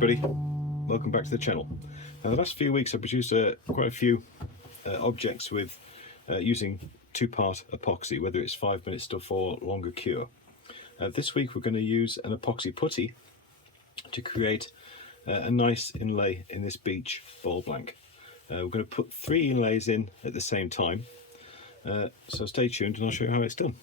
everybody, welcome back to the channel. The last few weeks I've produced quite a few objects with using two-part epoxy, whether it's 5-minute stuff or longer cure. This week we're going to use an epoxy putty to create a nice inlay in this beach ball blank. We're going to put 3 inlays in at the same time, so stay tuned and I'll show you how it's done.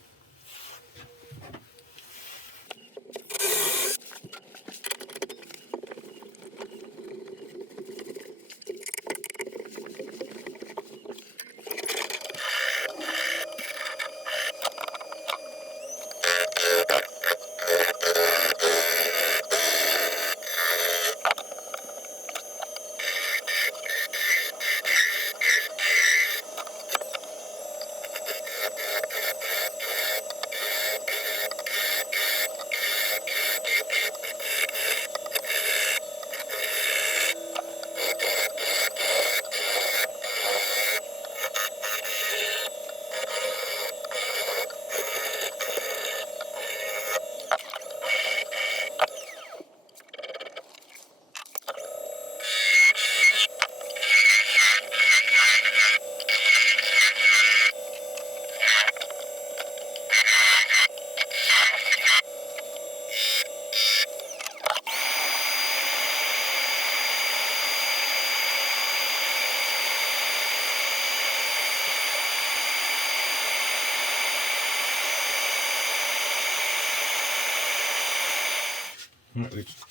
Right, we've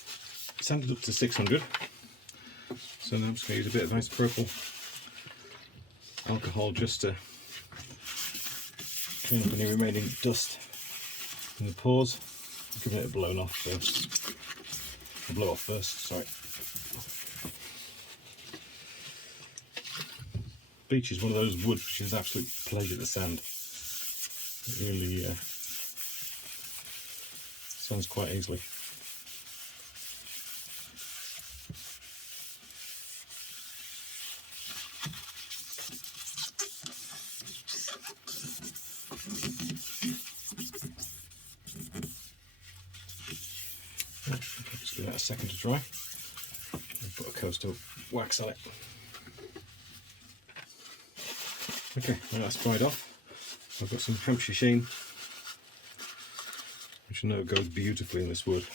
sanded up to 600, so now I'm just going to use a bit of isopropyl alcohol just to clean up any remaining dust in the pores. Give it a blow off first, sorry. Beach is one of those woods which is an absolute pleasure to sand. It really sands quite easily. Just give that a second to dry and put a coat of wax on it. Okay, well that's dried off. I've got some Hampshire sheen, which I know goes beautifully in this wood.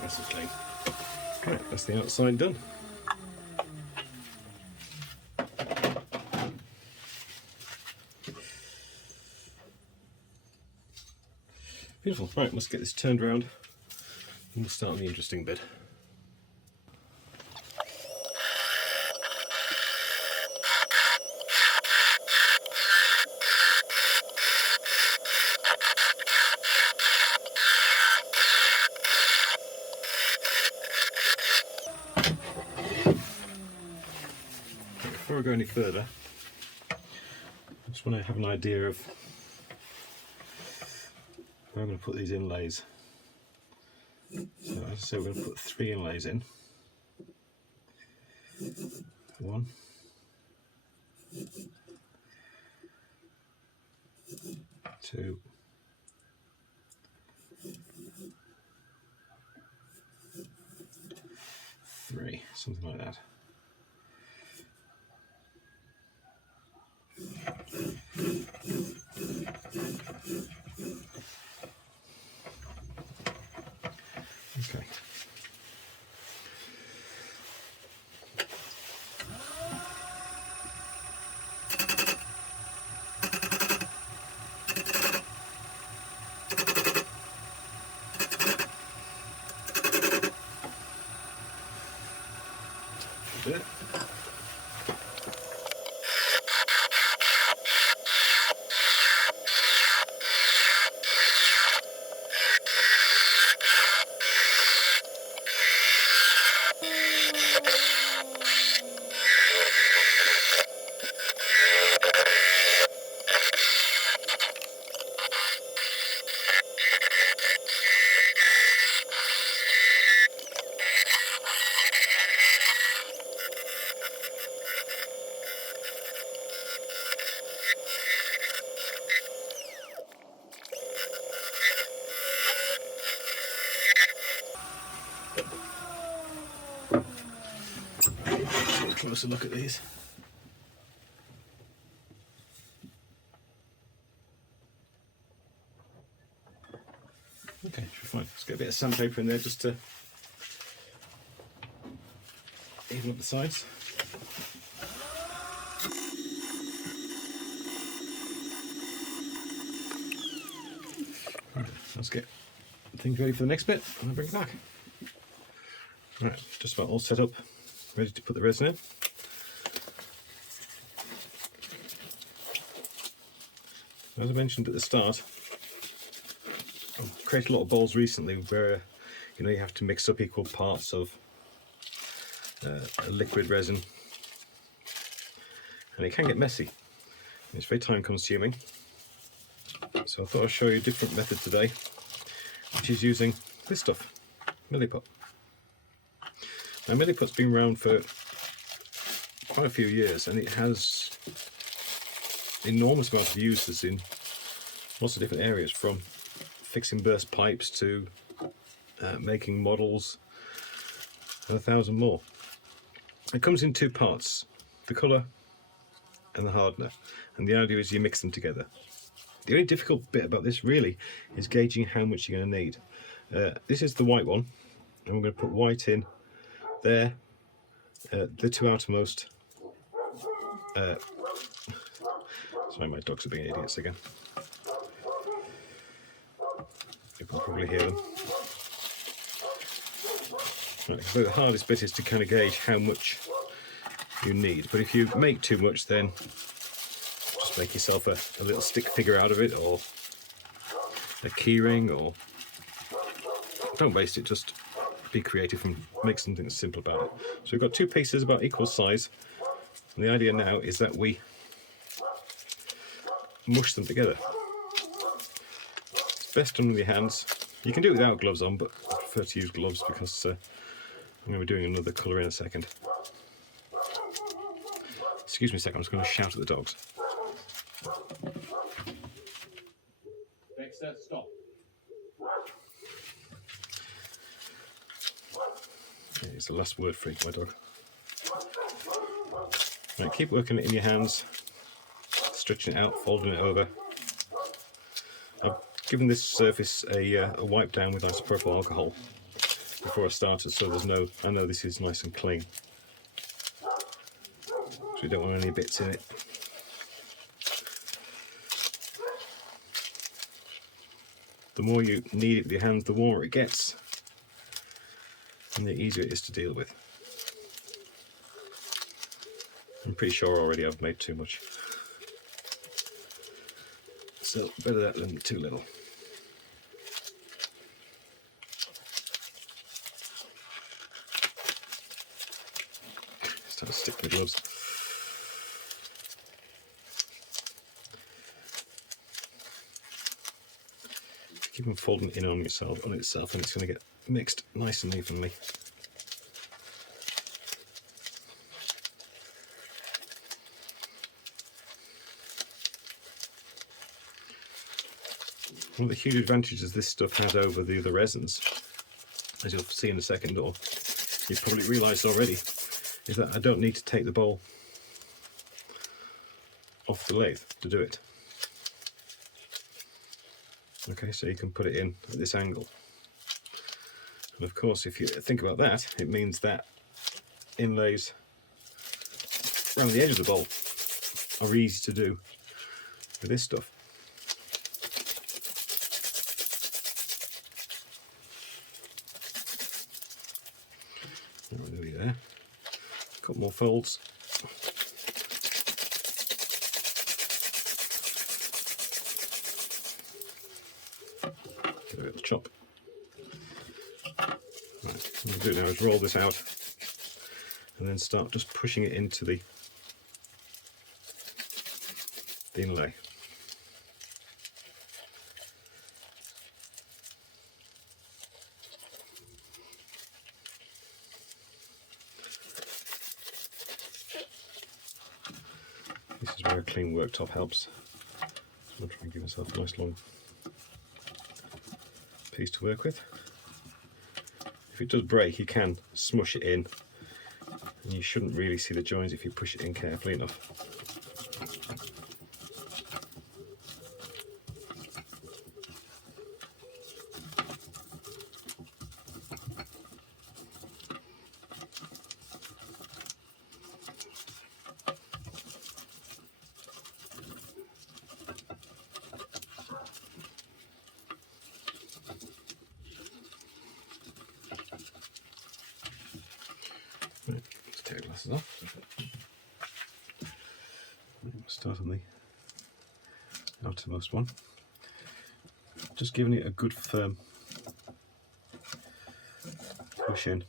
Nice and clean. Okay, that's the outside done. Beautiful. Right, let's get this turned around and we'll start on the interesting bit. Before I go any further, I just want to have an idea of where I'm going to put these inlays. So as I say, we're going to put 3 inlays in. 1, 2, 3, something like that. Okay. A bit. closer look at these. Okay, should be fine. Let's get a bit of sandpaper in there just to even up the sides. Right, let's get things ready for the next bit and I'll bring it back. Right, just about all set up, ready to put the resin in. As I mentioned at the start, I've created a lot of bowls recently where you have to mix up equal parts of a liquid resin, and it can get messy. It's very time consuming, so I thought I'd show you a different method today, which is using this stuff, Milliput. Now Milliput's been around for quite a few years and it has enormous amounts of uses in lots of different areas, from fixing burst pipes to making models and 1,000 more. It comes in two parts, the colour and the hardener, and the idea is you mix them together. The only difficult bit about this really is gauging how much you're going to need. This is the white one, and we're going to put white in there, the two outermost. Sorry, my dogs are being idiots again. You can probably hear them. Right, so the hardest bit is to kind of gauge how much you need, but if you make too much, then just make yourself a little stick figure out of it, or a keyring, or don't waste it, just be creative and make something simple about it. So we've got two pieces about equal size, and the idea now is that we mush them together. It's best done with your hands. You can do it without gloves on, but I prefer to use gloves because I'm going to be doing another colour in a second. Excuse me a second, I'm just going to shout at the dogs. Dexter, stop. Okay, it's the last word for my dog. Right, keep working it in your hands, stretching it out, folding it over. I've given this surface a wipe down with isopropyl alcohol before I started, so I know this is nice and clean. So we don't want any bits in it. The more you knead it with your hands, the warmer it gets, and the easier it is to deal with. I'm pretty sure already I've made too much. So better that than too little. Start to stick my gloves. Keep them folding in on itself, and it's going to get mixed nice and evenly. One of the huge advantages this stuff has over the other resins, as you'll see in a second, or you've probably realised already, is that I don't need to take the bowl off the lathe to do it. Okay, so you can put it in at this angle. And of course, if you think about that, it means that inlays around the edge of the bowl are easy to do with this stuff. Nearly there. A couple more folds. Give it a little chop. Right, what we'll do now is roll this out and then start just pushing it into the inlay. This is where a clean worktop helps. So I'm going to try and give myself a nice long piece to work with. If it does break, you can smush it in And you shouldn't really see the joins if you push it in carefully enough. Right, let's take the glasses off. Start on the outermost one. Just giving it a good firm push in.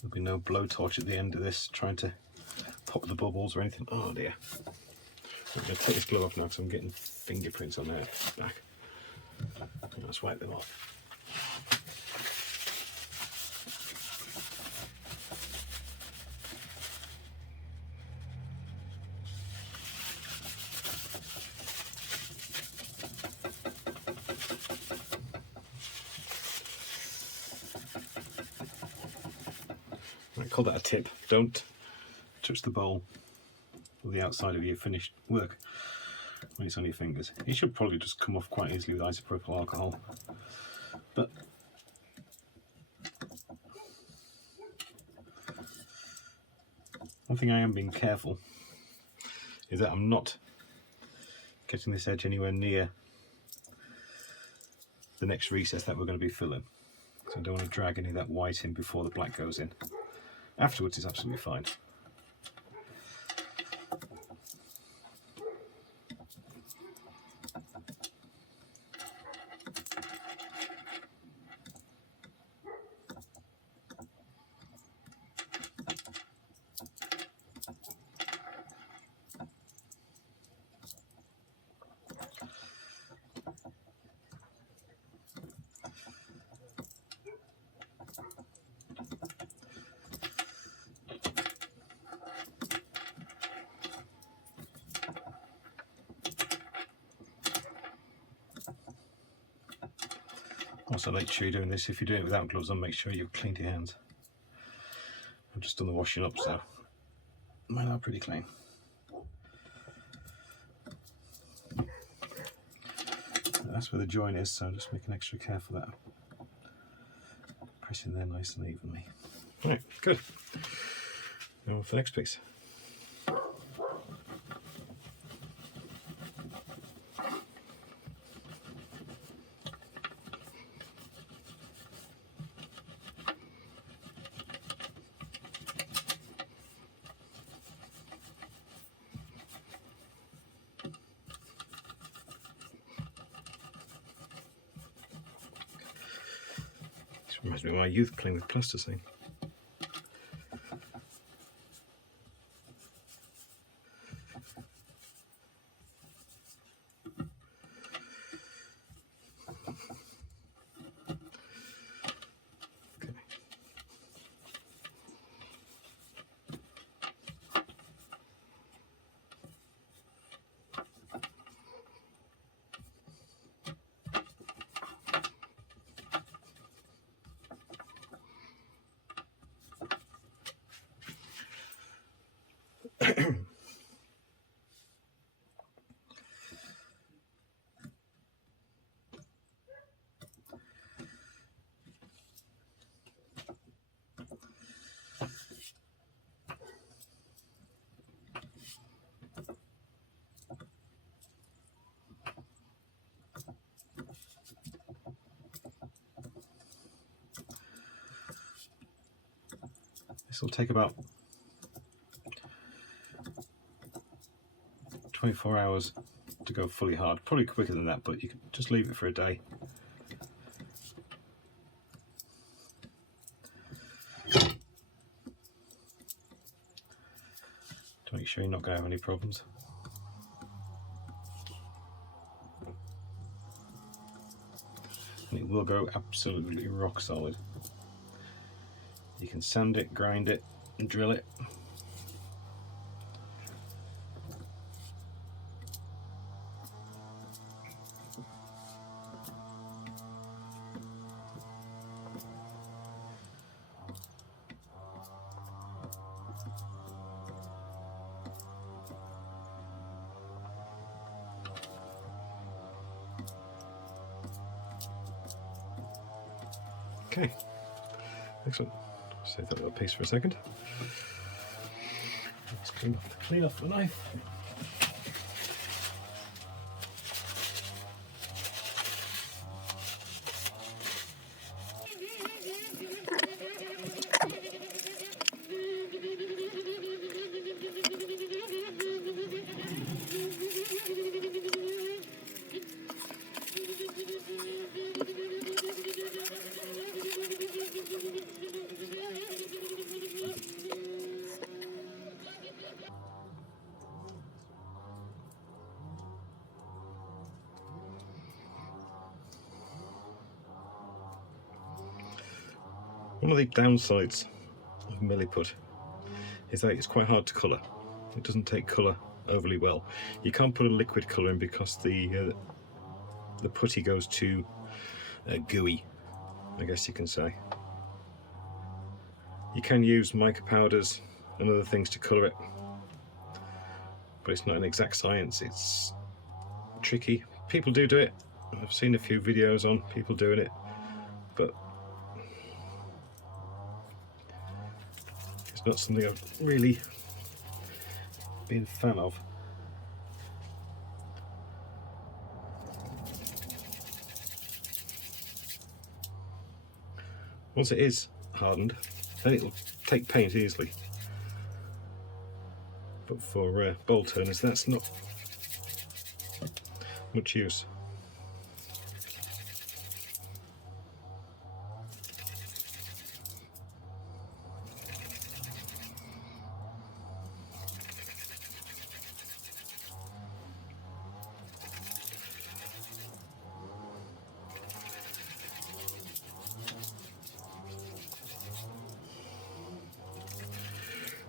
There'll be no blowtorch at the end of this trying to pop the bubbles or anything. Oh dear. I'm going to take this glove off now because I'm getting fingerprints on their back. Let's wipe them off. I call that a tip. Don't touch the bowl or the outside of your finished work when it's on your fingers. It should probably just come off quite easily with isopropyl alcohol. But one thing I am being careful is that I'm not getting this edge anywhere near the next recess that we're going to be filling. So I don't want to drag any of that white in before the black goes in. Afterwards it's absolutely fine. Also, make sure you're doing this. If you're doing it without gloves on, make sure you've cleaned your hands. I've just done the washing up, so mine are pretty clean. That's where the join is, so just making extra careful that I'm pressing there nice and evenly. Right, good. Now on for the next piece. Reminds me of my youth playing with plasticine. Okay. This will take about 24 hours to go fully hard. Probably quicker than that, but you can just leave it for a day. To make sure you're not going to have any problems. And it will go absolutely rock solid. You can sand it, grind it, and drill it. Okay, excellent. Save that little piece for a second. Let's clean off the knife. One of the downsides of Milliput is that it's quite hard to colour. It doesn't take colour overly well. You can't put a liquid colour in because the putty goes too gooey, I guess you can say. You can use mica powders and other things to colour it, but it's not an exact science. It's tricky. People do it. I've seen a few videos on people doing it, but it's not something I've really been a fan of. Once it is hardened, then it'll take paint easily. But for bowl turners, that's not much use.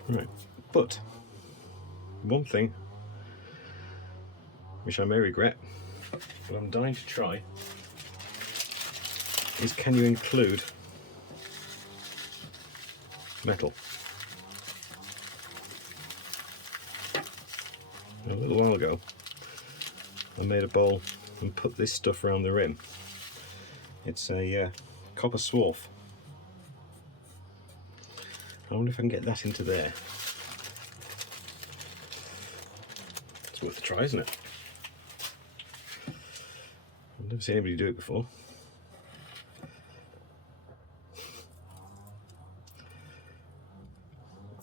Right, but one thing which I may regret, but I'm dying to try, is can you include metal? A little while ago I made a bowl and put this stuff around the rim. It's a copper swarf. I wonder if I can get that into there. It's worth a try, isn't it? I've never seen anybody do it before.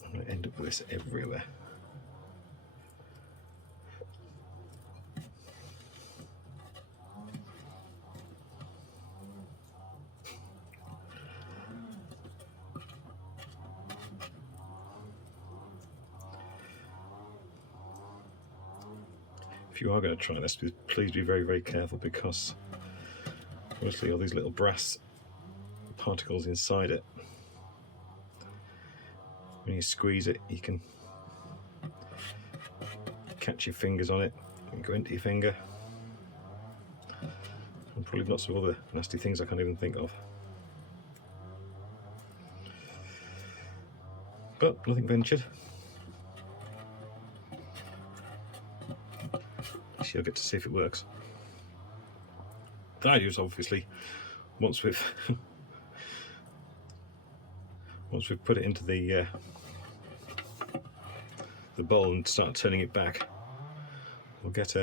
I'm going to end up with this everywhere. If you are going to try this, please be very, very careful, because obviously all these little brass particles inside it, when you squeeze it, you can catch your fingers on it and go into your finger, and probably lots of other nasty things I can't even think of. But nothing ventured. You'll get to see if it works. The idea is obviously once we've put it into the bowl and start turning it back, we'll get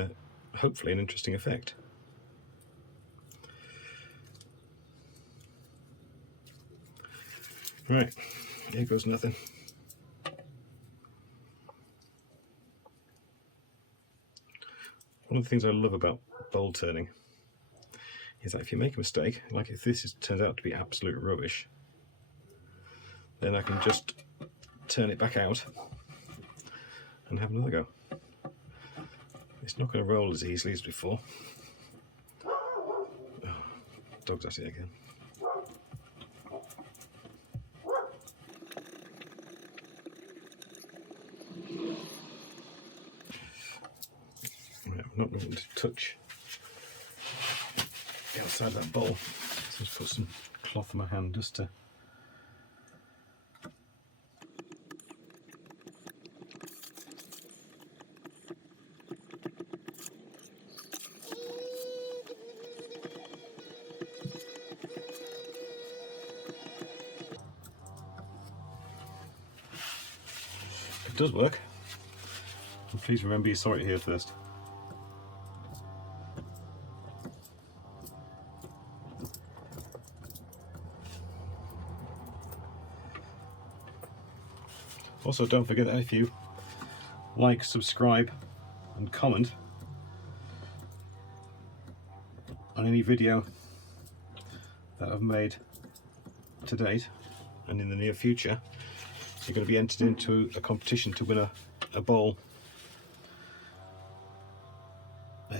hopefully an interesting effect. Right, here goes nothing. One of the things I love about bowl turning is that if you make a mistake, like if this turns out to be absolute rubbish, then I can just turn it back out and have another go. It's not going to roll as easily as before. Oh, dog's at it again. not wanting to touch the outside of that bowl. So just put some cloth on my hand just to it does work. And please remember you saw it here first. Also, don't forget that if you like, subscribe and comment on any video that I've made to date and in the near future, you're going to be entered into a competition to win a bowl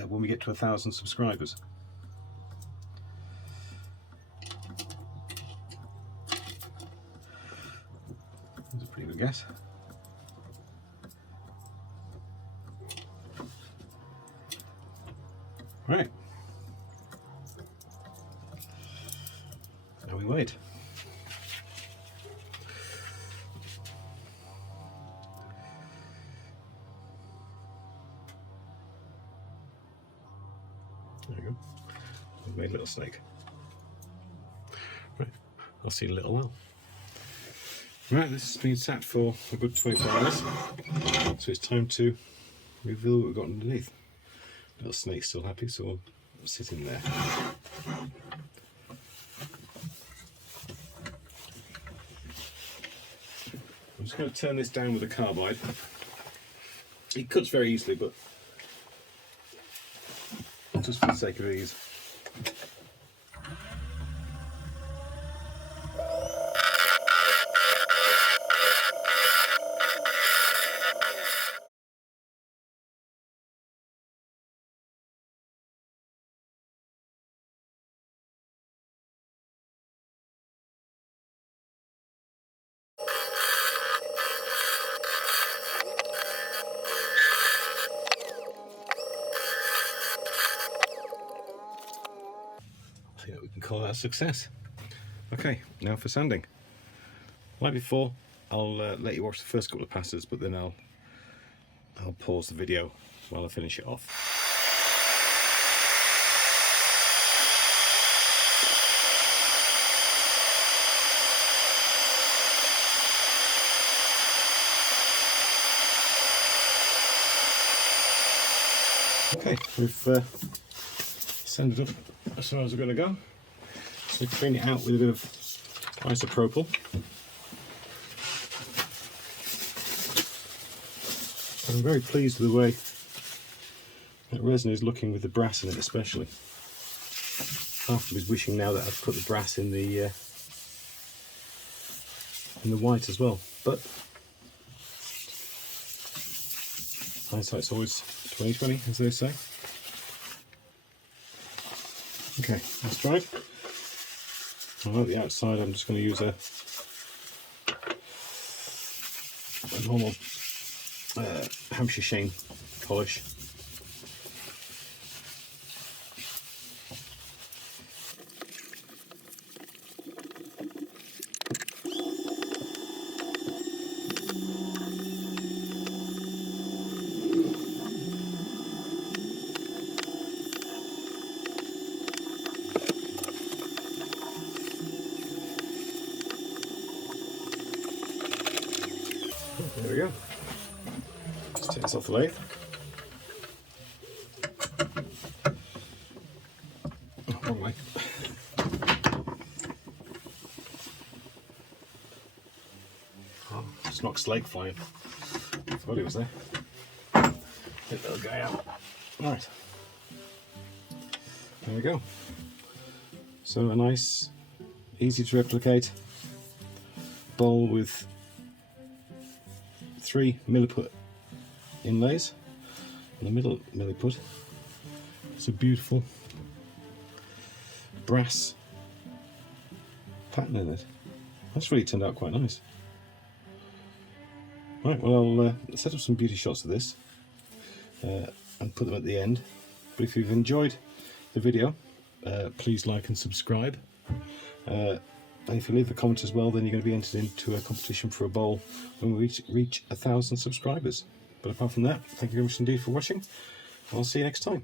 when we get to 1,000 subscribers. That's a pretty good guess. Right. Now we wait. There we go. I've made a little snake. Right. I'll see you in a little while. Right, this has been sat for a good 24 hours, so it's time to reveal what we've got underneath. Little snake's still happy, so we'll sit in there. I'm just going to turn this down with a carbide. It cuts very easily, but just for the sake of ease. I think that we can call that a success. Okay, now for sanding. Like before, I'll let you watch the first couple of passes, but then I'll pause the video while I finish it off. Okay, we've sanded up as far as we're going to go. So clean it out with a bit of isopropyl. I'm very pleased with the way that resin is looking with the brass in it, especially. Half of me is wishing now that I'd put the brass in the white as well, but hindsight's always 20/20, as they say. Okay, that's dried. I like the outside. I'm just going to use a normal Hampshire sheen polish. There we go. Just take this off the lathe. Oh, wrong way. Oh, just knocked Slake flying. I thought he was there. Get that guy out. Alright. There we go. So a nice, easy to replicate bowl with 3 Milliput inlays in the middle Milliput. It's a beautiful brass pattern in it. That's really turned out quite nice. Right, well I'll set up some beauty shots of this. and put them at the end. But if you've enjoyed the video, please like and subscribe. And if you leave a comment as well, then you're going to be entered into a competition for a bowl when we reach 1,000 subscribers. But apart from that, thank you very much indeed for watching. I'll see you next time.